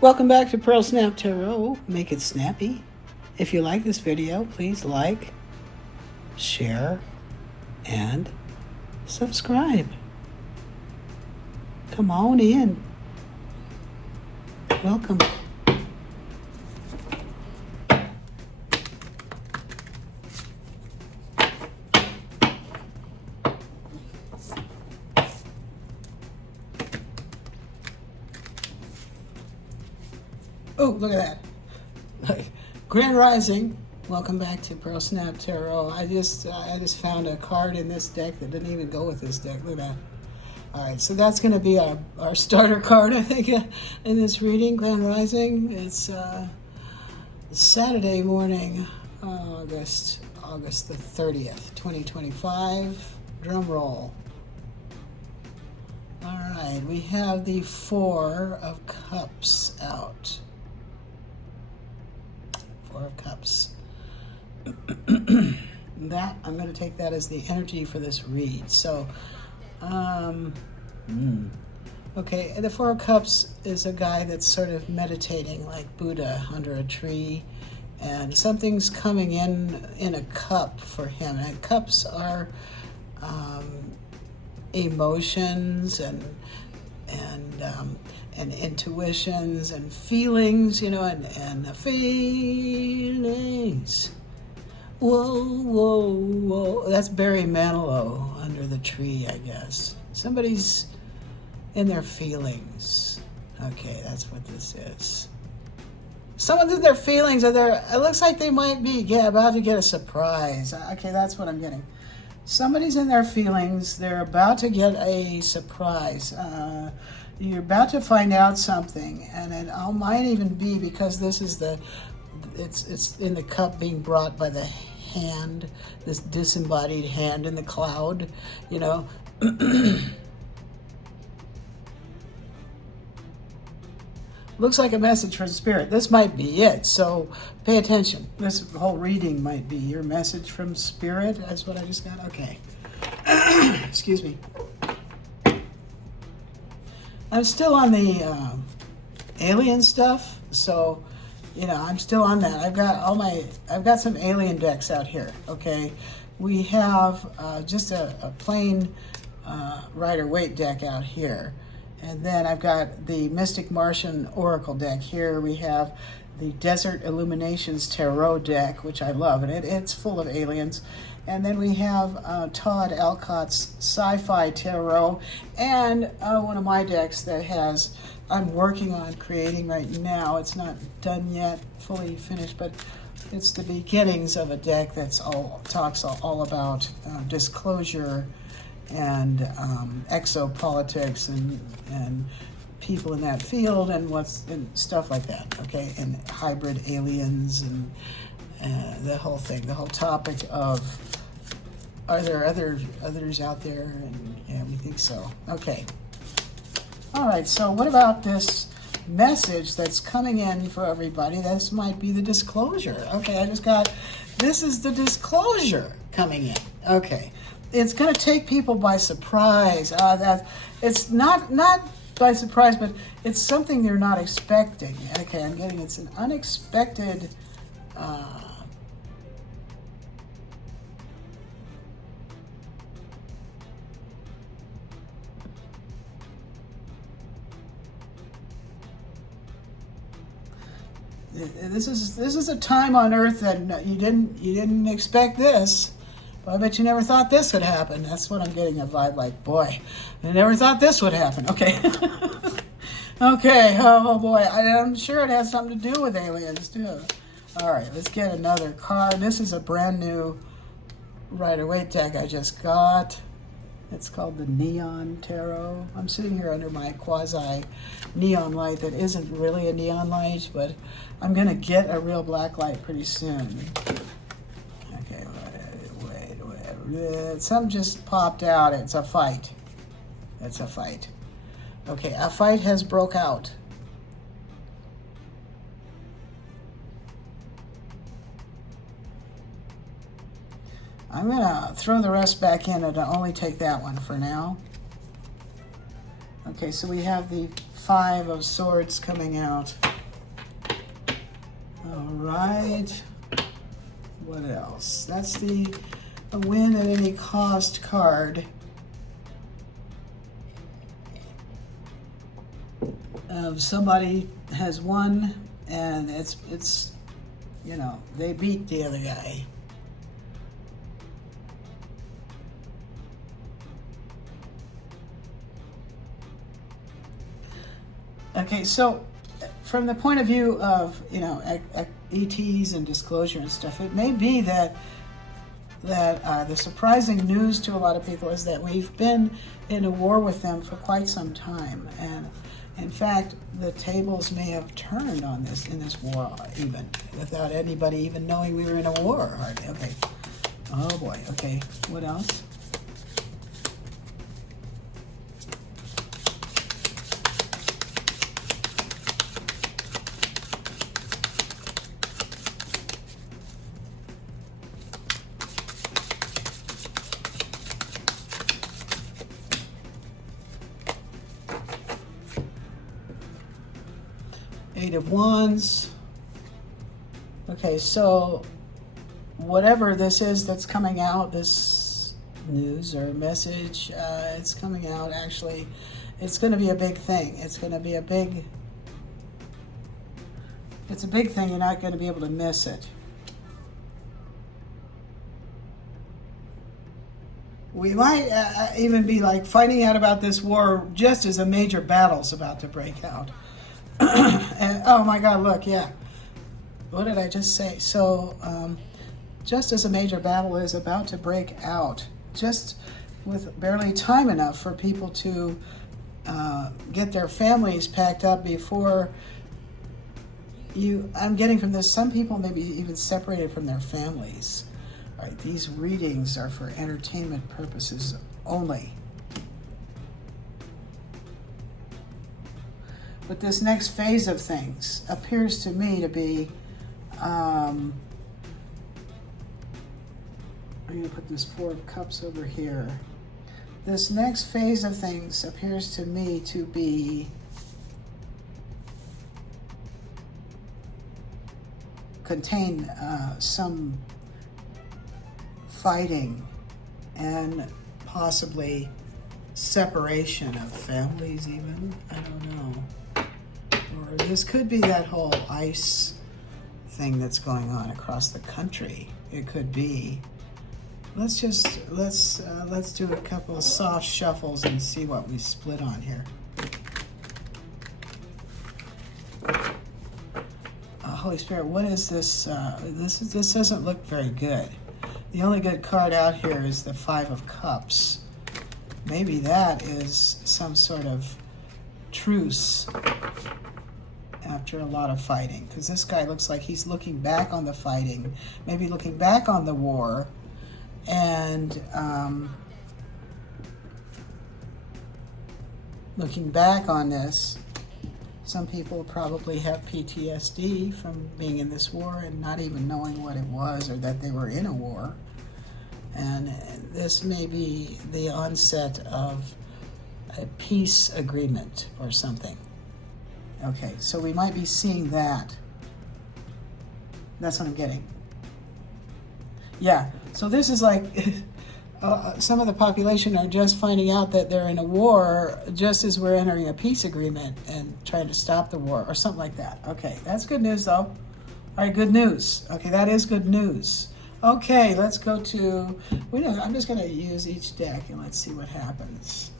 Welcome back to Pearle Snapp Tarot. Make it snappy. If you like this video, please like, share, and subscribe. Come on in. Welcome. Oh, look at that. Grand Rising. Welcome back to Pearle Snapp Tarot. I just found a card in this deck that didn't even go with this deck. Look at that. All right, so that's going to be our starter card, I think, in this reading, Grand Rising. It's Saturday morning, August the 30th, 2025. Drum roll. All right, we have the Four of Cups out. Four of Cups. That I'm going to take that as the energy for this read. So, okay, the Four of Cups is a guy that's sort of meditating like Buddha under a tree, and something's coming in a cup for him. And cups are emotions and intuitions and feelings, and feelings. Whoa, whoa, whoa. That's Barry Manilow under the tree, I guess. Somebody's in their feelings. Okay, that's what this is. Someone's in their feelings. It looks like they might be about to get a surprise. Okay, that's what I'm getting. Somebody's in their feelings. They're about to get a surprise. You're about to find out something, and it might even be because this is it's in the cup being brought by the hand, this disembodied hand in the cloud, Looks like a message from Spirit. This might be it, so pay attention. This whole reading might be your message from Spirit. That's what I just got. Okay. Excuse me. I'm still on the alien stuff, so I'm still on that. I've got some alien decks out here. Okay, we have just a plain Rider-Waite deck out here, and then I've got the Mystic Martian Oracle deck here. We have the Desert Illuminations Tarot deck, which I love, and it's full of aliens. And then we have Todd Alcott's Sci-Fi Tarot, and one of my decks that I'm working on creating right now. It's not done yet, fully finished, but it's the beginnings of a deck that's talks all about disclosure and exopolitics and people in that field and stuff like that. Okay, and hybrid aliens and the whole thing, the whole topic of are there others out there? And yeah, we think so. Okay. All right, so what about this message that's coming in for everybody? This might be the disclosure. Okay, this is the disclosure coming in. Okay. It's going to take people by surprise. It's not by surprise, but it's something they're not expecting. Okay, I'm getting it's an unexpected This is a time on Earth that you didn't expect this. But I bet you never thought this would happen. That's what I'm getting a vibe like. Boy, I never thought this would happen. Okay. Okay. Oh boy, I'm sure it has something to do with aliens too. All right, let's get another card. This is a brand new Rider-Waite deck I just got. It's called the Neon Tarot. I'm sitting here under my quasi neon light that isn't really a neon light, but I'm going to get a real black light pretty soon. Okay, wait. Something just popped out. It's a fight. It's a fight. Okay, a fight has broke out. I'm going to throw the rest back in and only take that one for now. Okay, so we have the Five of Swords coming out. All right. What else? That's the win at any cost card. Somebody has won, and it's you know, they beat the other guy. Okay, so from the point of view of, you know, ETs and disclosure and stuff, it may be that the surprising news to a lot of people is that we've been in a war with them for quite some time, and in fact, the tables may have turned on this in this war, even without anybody even knowing we were in a war. Hardly. Okay. Oh boy. Okay. What else? Eight of Wands. Okay, so whatever this is that's coming out, this news or message, it's coming out actually, it's going to be a big thing. It's going to be it's a big thing. You're not going to be able to miss it. We might even be like finding out about this war just as a major battle's about to break out. And, oh my God, look, yeah. What did I just say? So, just as a major battle is about to break out, just with barely time enough for people to get their families packed up before I'm getting from this, some people may be even separated from their families. All right, these readings are for entertainment purposes only. But this next phase of things appears to me to be, I'm going to put this Four of Cups over here. This next phase of things appears to me to be contain some fighting and possibly separation of families even. I don't know. Or this could be that whole ICE thing that's going on across the country. It could be. Let's do a couple of soft shuffles and see what we split on here. Holy Spirit, what is this? This doesn't look very good. The only good card out here is the Five of Cups. Maybe that is some sort of truce after a lot of fighting, because this guy looks like he's looking back on the fighting, maybe looking back on the war, and looking back on this. Some people probably have PTSD from being in this war and not even knowing what it was or that they were in a war. And this may be the onset of a peace agreement or something. Okay, so we might be seeing that. That's what I'm getting. Yeah, so this is like some of the population are just finding out that they're in a war just as we're entering a peace agreement and trying to stop the war or something like that. Okay, that's good news though. All right, good news. Okay, that is good news. Okay, let's go to, I'm just going to use each deck and let's see what happens.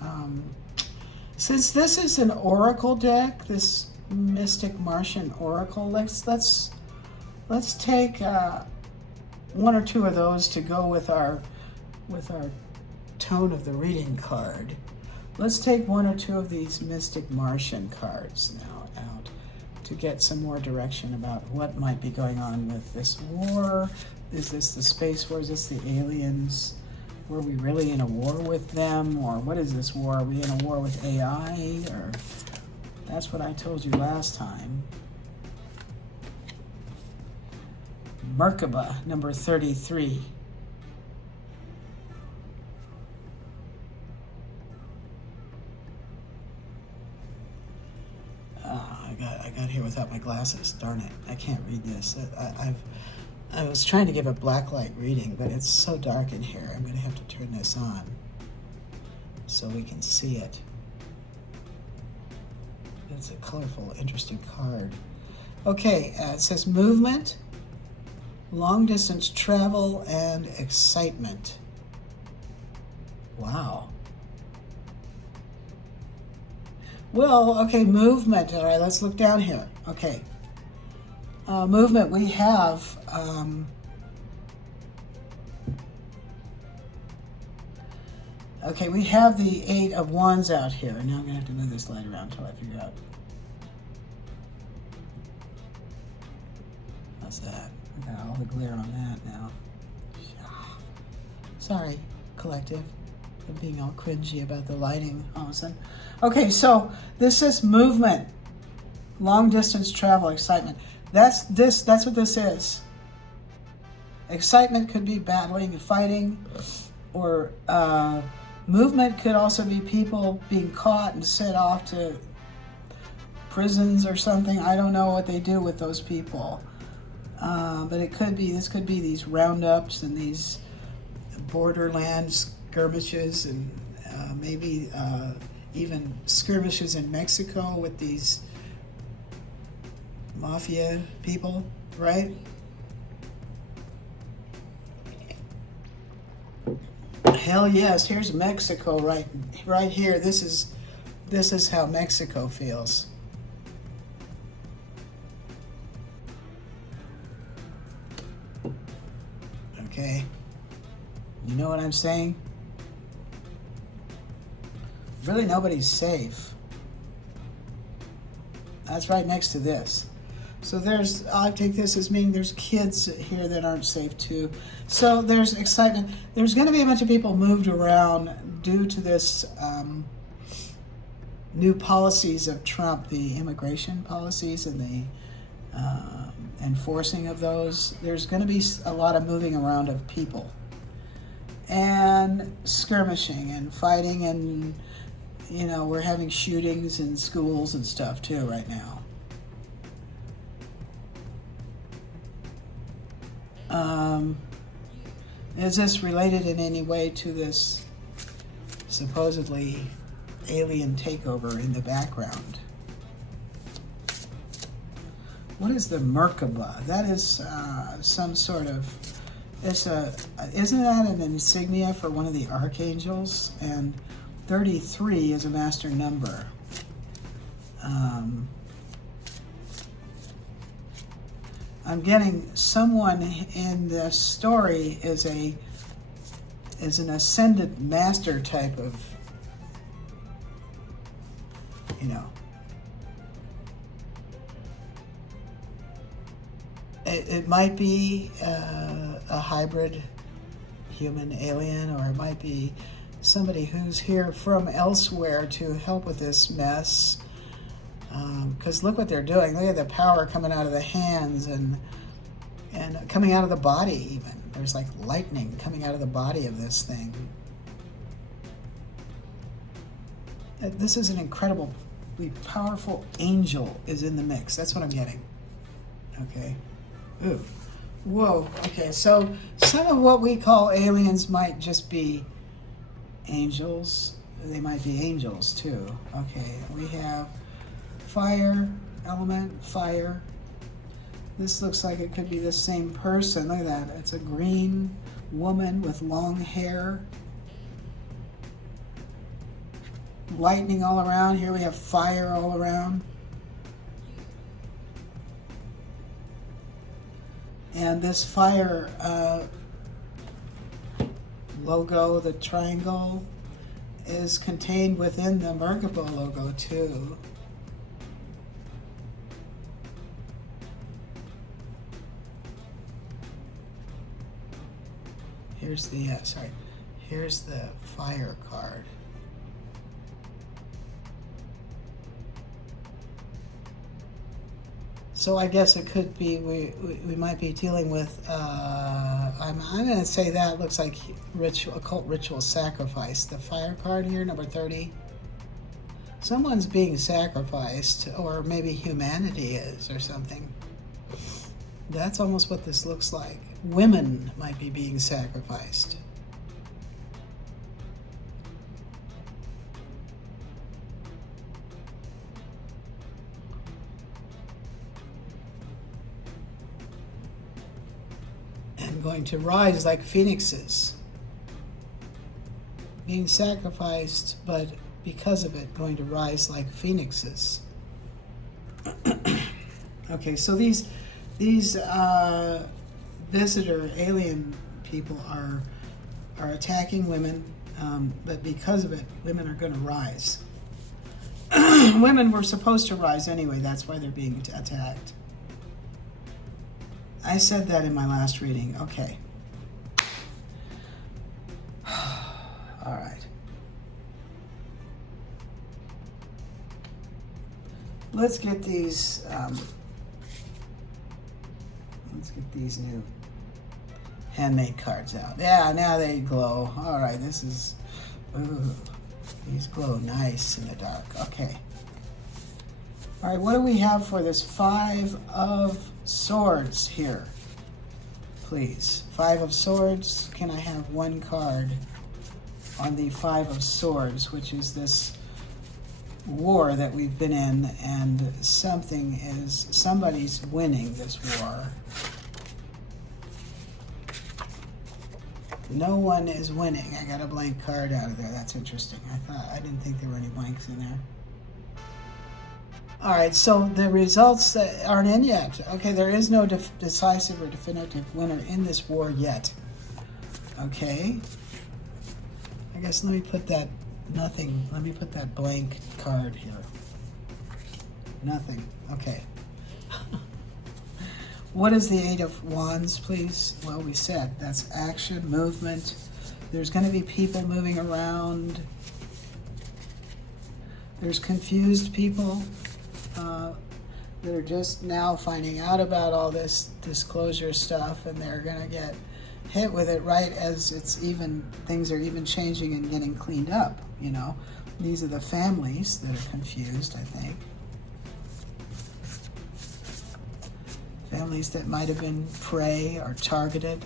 Since this is an oracle deck, this Mystic Martian Oracle, let's take one or two of those to go with our tone of the reading card. Let's take one or two of these Mystic Martian cards now out to get some more direction about what might be going on with this war. Is this the space war? Is this the aliens? Were we really in a war with them? Or what is this war? Are we in a war with AI? Or that's what I told you last time. Merkaba, number 33. here without my glasses. Darn it, I can't read this. I was trying to give a blacklight reading, but it's so dark in here. I'm going to have to turn this on so we can see it. It's a colorful, interesting card. Okay, it says movement, long distance travel, and excitement. Wow. Well, okay, movement. All right, let's look down here. Okay. Movement, we have okay, we have the 8 of Wands out here. Now I'm going to have to move this light around until I figure out. How's that? I got all the glare on that now. Sorry, collective. I'm being all cringy about the lighting all of a sudden. Okay, so this is movement, long distance travel, excitement. That's what this is. Excitement could be battling and fighting, or movement could also be people being caught and sent off to prisons or something. I don't know what they do with those people. But this could be these roundups and these borderland skirmishes, and maybe even skirmishes in Mexico with these mafia people, right? Hell yes, here's Mexico right here. This is how Mexico feels. Okay. You know what I'm saying? Really, nobody's safe. That's right next to this. So I take this as meaning there's kids here that aren't safe too. So there's excitement. There's going to be a bunch of people moved around due to this new policies of Trump, the immigration policies and the enforcing of those. There's going to be a lot of moving around of people and skirmishing and fighting, and we're having shootings in schools and stuff too right now. Is this related in any way to this supposedly alien takeover in the background? What is the Merkaba? That is some sort of, isn't that an insignia for one of the archangels? And 33 is a master number. I'm getting someone in this story is an ascended master type of, it might be a hybrid human alien, or it might be somebody who's here from elsewhere to help with this mess. Because look what they're doing. Look at the power coming out of the hands and coming out of the body even. There's like lightning coming out of the body of this thing. This is an incredibly powerful angel is in the mix. That's what I'm getting. Okay. Ooh. Whoa. Okay, so some of what we call aliens might just be angels. They might be angels too. Okay, we have fire element, fire. This looks like it could be the same person. Look at that. It's a green woman with long hair. Lightning all around. Here we have fire all around. And this fire logo, the triangle, is contained within the Merkaba logo too. Here's the, here's the fire card. So I guess it could be, we might be dealing with, I'm going to say that looks like occult ritual sacrifice. The fire card here, number 30. Someone's being sacrificed, or maybe humanity is, or something. That's almost what this looks like. Women might be being sacrificed. And going to rise like phoenixes. Being sacrificed, but because of it, going to rise like phoenixes. Okay, so these visitor alien people are attacking women, but because of it, women are going to rise. Women were supposed to rise anyway. That's why they're being attacked. I said that in my last reading. Okay. All right. Let's get these. Let's get these new handmade cards out. Yeah, now they glow. All right, this is. Ooh, these glow nice in the dark. Okay. All right, what do we have for this 5 of Swords here? Please, 5 of Swords. Can I have one card on the 5 of Swords, which is this war that we've been in, and somebody's winning this war. No one is winning. I got a blank card out of there. That's interesting. I didn't think there were any blanks in there. All right, so the results that aren't in yet. Okay, there is no decisive or definitive winner in this war yet. Okay. I guess let me put that nothing. Let me put that blank card here. Nothing. Okay. What is the 8 of Wands, please? Well, we said that's action, movement. There's going to be people moving around. There's confused people that are just now finding out about all this disclosure stuff, and they're going to get hit with it right as things are even changing and getting cleaned up, you know. These are the families that are confused, I think. Families that might have been prey or targeted.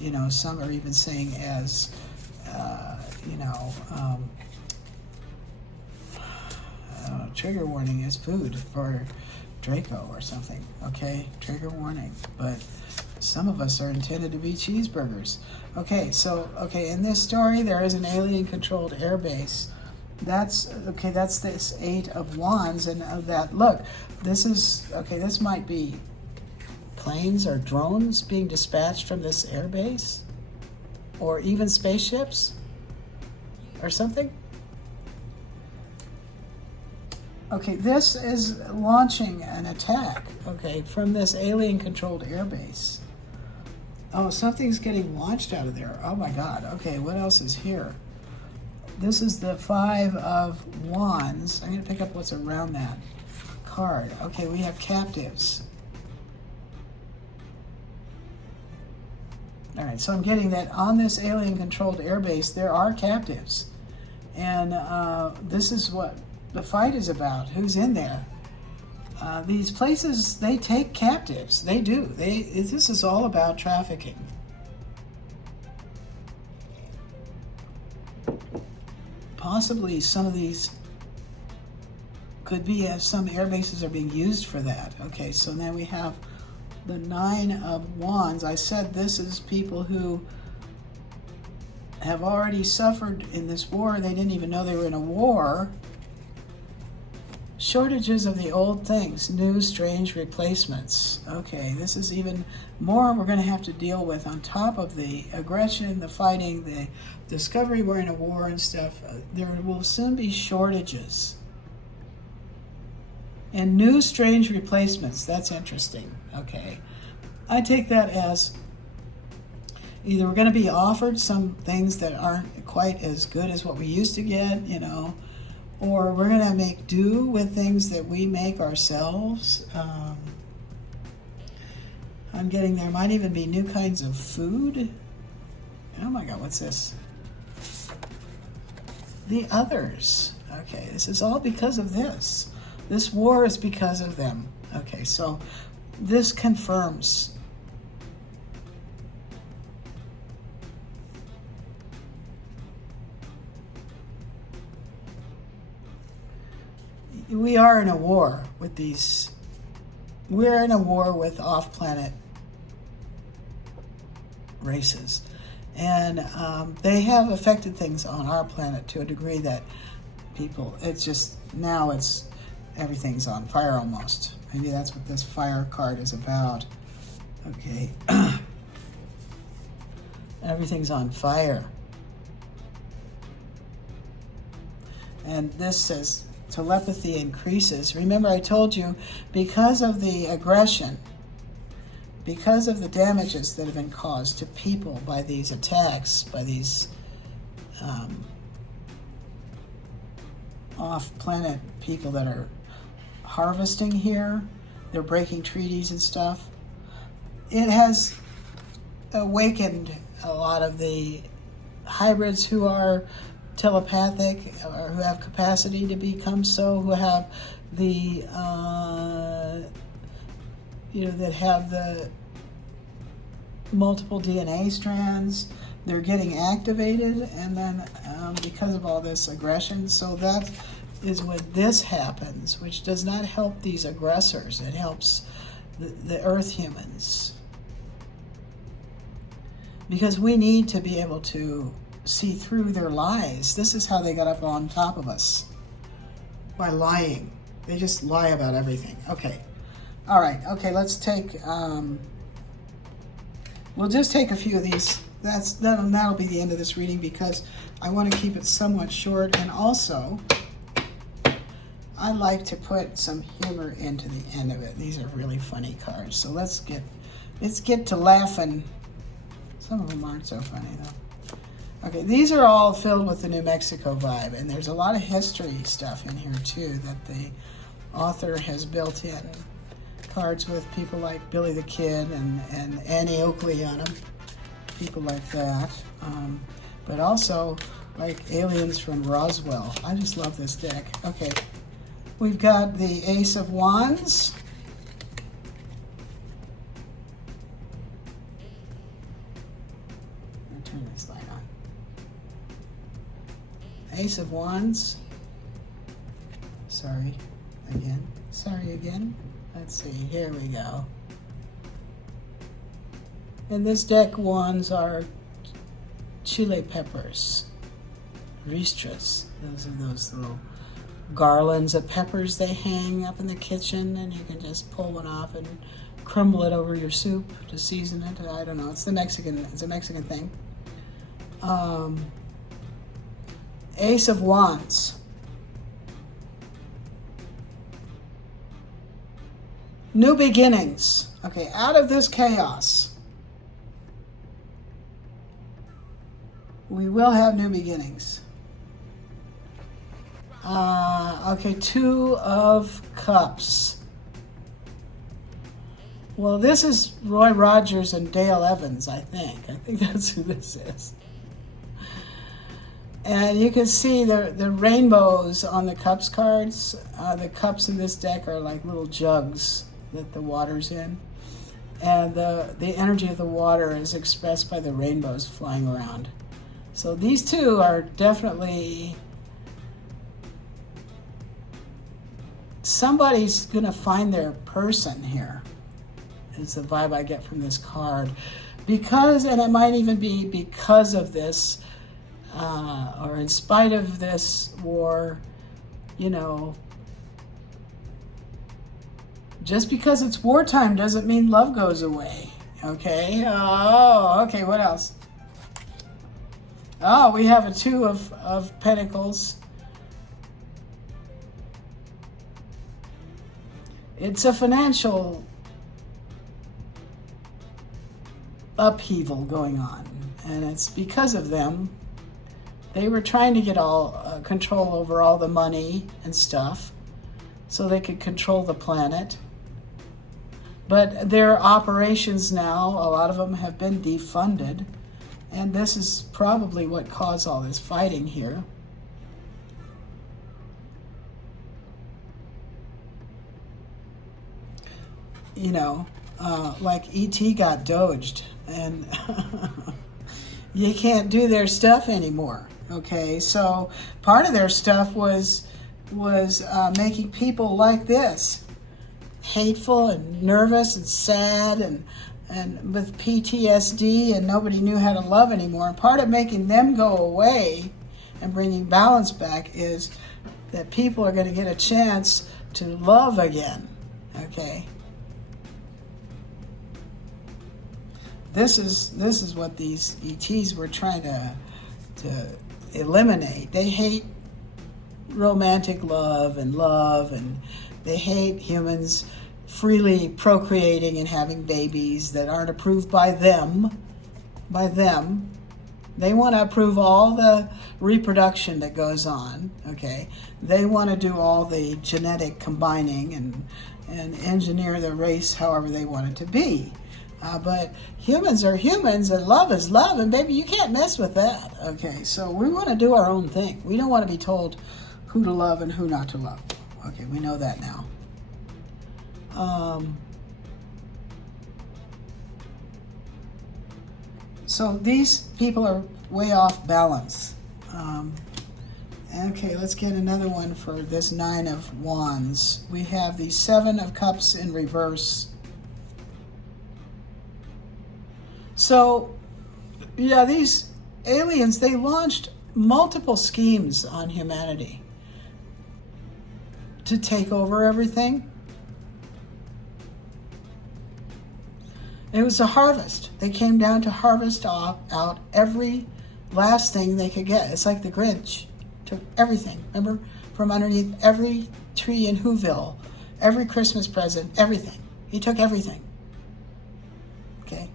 You know, some are even saying as, trigger warning is food for Draco or something, okay? Trigger warning. But some of us are intended to be cheeseburgers. Okay, so, in this story, there is an alien-controlled airbase. That's this 8 of Wands, and look, this might be planes or drones being dispatched from this airbase, or even spaceships, or something. Okay, this is launching an attack, from this alien-controlled airbase. Oh, something's getting launched out of there. Oh my God. Okay, what else is here? This is the 5 of Wands. I'm going to pick up what's around that card. Okay, we have captives. All right, so I'm getting that on this alien-controlled airbase, there are captives. And this is what the fight is about. Who's in there? These places, they take captives. They do. This is all about trafficking. Possibly some of these could be as some air bases are being used for that. Okay, so then we have the 9 of Wands. I said this is people who have already suffered in this war. They didn't even know they were in a war. Shortages of the old things, new strange replacements. Okay, this is even more we're going to have to deal with on top of the aggression, the fighting, the discovery we're in a war and stuff. There will soon be shortages. And new strange replacements. That's interesting. Okay. I take that as either we're going to be offered some things that aren't quite as good as what we used to get, you know, or we're going to make do with things that we make ourselves. I'm getting there might even be new kinds of food. Oh my God, what's this? The Others. Okay, this is all because of this. This war is because of them. Okay, so this confirms we are in a war with these. We're in a war with off-planet races. And they have affected things on our planet to a degree that people, it's just, now everything's on fire almost. Maybe that's what this fire card is about. Okay. Everything's on fire. And this says telepathy increases. Remember, I told you, because of the aggression, because of the damages that have been caused to people by these attacks, by these off-planet people that are harvesting here, they're breaking treaties and stuff, it has awakened a lot of the hybrids who are telepathic or who have capacity to become so, who have the that have the multiple DNA strands. They're getting activated, and then because of all this aggression, so that is when this happens, which does not help these aggressors. It helps the Earth humans, because we need to be able to see through their lies. This is how they got up on top of us, by lying. They just lie about everything. Okay. All right. Okay, let's take, we'll just take a few of these. That'll be the end of this reading, because I want to keep it somewhat short, and also I like to put some humor into the end of it. These are really funny cards. So let's get to laughing. Some of them aren't so funny though. Okay, these are all filled with the New Mexico vibe, and there's a lot of history stuff in here too that the author has built in. Cards with people like Billy the Kid and Annie Oakley on them, people like that. But also like aliens from Roswell. I just love this deck. Okay, we've got the Ace of Wands. Turn this light on. Ace of Wands. Sorry again. Let's see, here we go. In this deck, wands are chili peppers, ristras. Those are those little garlands of peppers they hang up in the kitchen, and you can just pull one off and crumble it over your soup to season it. I don't know. It's a Mexican thing. Ace of Wands. New beginnings. Okay, out of this chaos, we will have new beginnings. Okay, Two of Cups. Well, this is Roy Rogers and Dale Evans, I think. I think that's who this is. And you can see the rainbows on the Cups cards. The cups in this deck are like little jugs that the water's in. And the energy of the water is expressed by the rainbows flying around. So these two are definitely, somebody's gonna find their person here, is the vibe I get from this card. Because, and it might even be because of this, or in spite of this war, you know, just because it's wartime doesn't mean love goes away, okay? Oh, okay, what else? Oh, we have a Two of Pentacles. It's a financial upheaval going on, and it's because of them. They were trying to get all control over all the money and stuff so they could control the planet. But their operations now, a lot of them have been defunded, and this is probably what caused all this fighting here. you know, like E.T. got doged, and you can't do their stuff anymore. Okay, so part of their stuff was making people like this hateful and nervous and sad and with PTSD, and nobody knew how to love anymore. And part of making them go away and bringing balance back is that people are going to get a chance to love again. Okay, this is what these ETs were trying to eliminate. They hate romantic love, and they hate humans freely procreating and having babies that aren't approved by them. They want to approve all the reproduction that goes on. Okay, they want to do all the genetic combining and engineer the race however they want it to be. But humans are humans, and love is love, and baby, you can't mess with that. Okay, so we want to do our own thing. We don't want to be told who to love and who not to love. Okay, we know that now. So these people are way off balance. Okay, let's get another one for this Nine of Wands. We have the Seven of Cups in reverse. So, yeah, these aliens, they launched multiple schemes on humanity to take over everything. It was a harvest. They came down to harvest out every last thing they could get. It's like the Grinch. Took everything. Remember? From underneath every tree in Whoville, every Christmas present, everything. He took everything. Okay?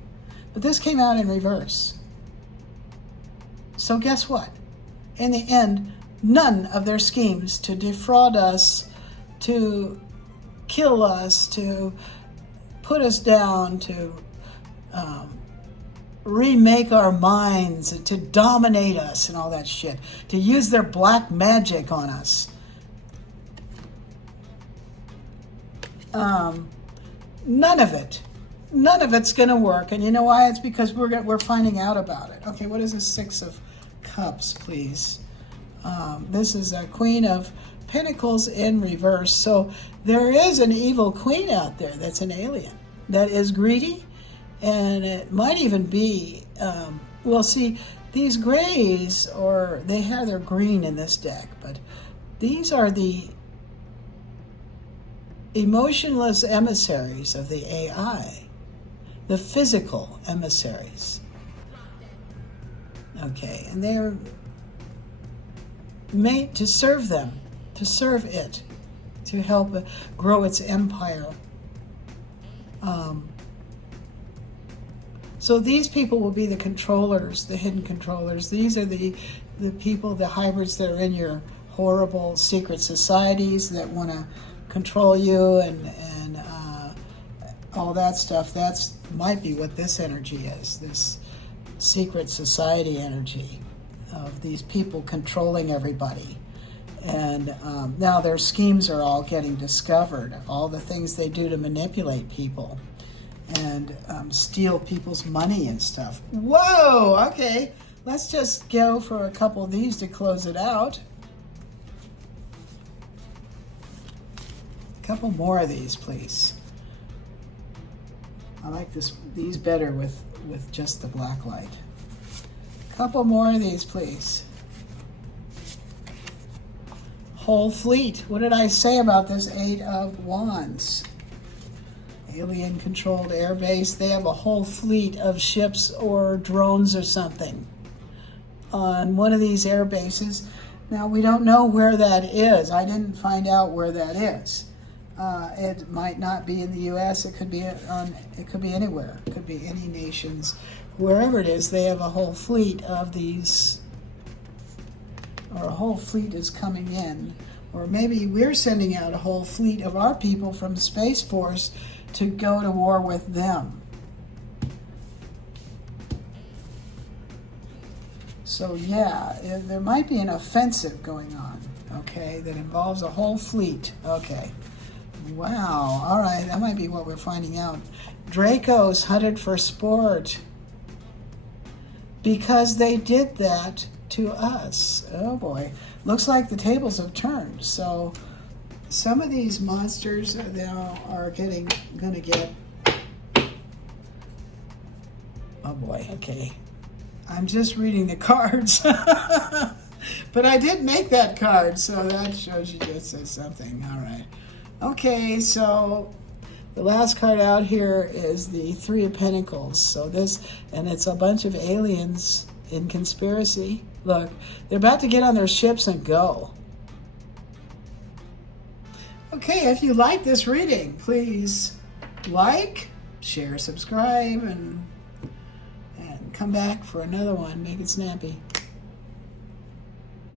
But this came out in reverse. So guess what? In the end, none of their schemes to defraud us, to kill us, to put us down, to remake our minds, and to dominate us and all that shit, to use their black magic on us. None of it's going to work. And you know why? It's because we're finding out about it. Okay, what is the Six of Cups, please? This is a Queen of Pentacles in reverse. So there is an evil queen out there that's an alien, that is greedy, and it might even be, well, see, these grays, or they have their green in this deck, but these are the emotionless emissaries of the AI, the physical emissaries. Okay, and they're made to serve them, to serve it, to help it grow its empire. So these people will be the controllers, the hidden controllers. These are the people, the hybrids that are in your horrible secret societies that want to control you and all that stuff. That's might be what this energy is, this secret society energy of these people controlling everybody. And now their schemes are all getting discovered, all the things they do to manipulate people and steal people's money and stuff. Whoa, okay. Let's just go for a couple of these to close it out. A couple more of these, please. I like these better with just the black light. A couple more of these, please. Whole fleet. What did I say about this Eight of Wands? Alien-controlled airbase. They have a whole fleet of ships or drones or something on one of these air bases. Now, we don't know where that is. I didn't find out where that is. It might not be in the U.S. It could be anywhere. It could be any nations. Wherever it is, they have a whole fleet of these, or a whole fleet is coming in. Or maybe we're sending out a whole fleet of our people from Space Force to go to war with them. So yeah, there might be an offensive going on, okay, that involves a whole fleet. Okay, Wow. All right. That might be what we're finding out. Dracos hunted for sport because they did that to us. Oh boy. Looks like the tables have turned. So some of these monsters now are gonna get. Oh boy. Okay. I'm just reading the cards. But I did make that card, so that shows you just says something. All right. Okay, so the last card out here is the Three of Pentacles. So this, and it's a bunch of aliens in conspiracy. Look, they're about to get on their ships and go. Okay, if you like this reading, please like, share, subscribe, and come back for another one. Make it snappy.